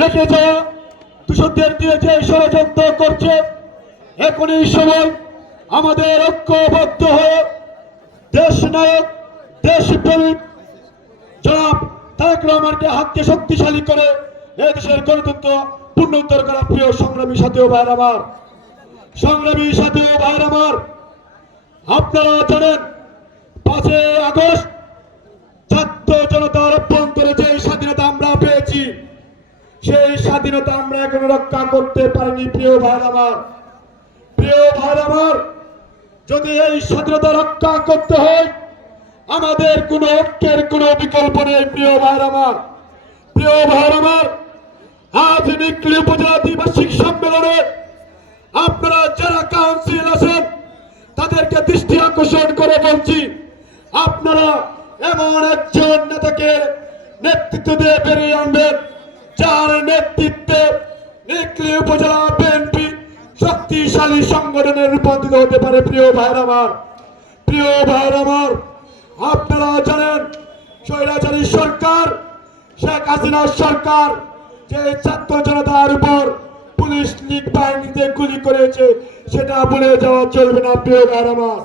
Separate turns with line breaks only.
রেখে যাওয়া দূষকদের দিয়ে যে ষড়যন্ত্র করছে, এখনই সময় আমাদের ঐক্যবদ্ধ হয়ে দেশ নায়ক, দেশ প্রেমিক জনাব তারেক রহমানকে হাতকে শক্তিশালী করে এ দেশের গণতন্ত্র পুনরুদ্ধার করা প্রিয় সংগ্রামী সাথী ও ভাইয়ের আমার। সংগ্রামী সাথী ও ভাইয়ের আমার, আপনারা জানেন, পাঁচই আগস্ট সেই স্বাধীনতা আমরা এখনও রক্ষা করতে পারিনি, প্রিয় ভাই আমার। প্রিয় ভাই আমার, যদি এই স্বাধীনতা রক্ষা করতে হয়, আমাদের কোনো ঐক্যের কোনো বিকল্প নেই, প্রিয় ভাই আমার। প্রিয় ভাই আমার, আজ নিকলি উপজেলা দ্বিবার্ষিক সম্মেলনে আপনারা যারা কাউন্সিল আছেন, তাদেরকে দৃষ্টি আকর্ষণ করে বলছি, আপনারা এমন একজন নেতাকে নেতৃত্ব দিয়ে বেরিয়ে আনবেন। যার নেতৃত্বে নিকলি উপজেলা বিএনপি শক্তিশালী সংগঠনে রূপান্তরিত হতে পারে, প্রিয় ভাইর আমার। প্রিয় ভাইর আমার, আপনারা জানেন, স্বৈরাচারী সরকার, শেখ হাসিনার সরকার যে ছাত্র জনতার উপর পুলিশ লীগ বাহিনীতে গুলি করেছে, সেটা ভুলে যাওয়া চলবে না, প্রিয় ভাইর আমার।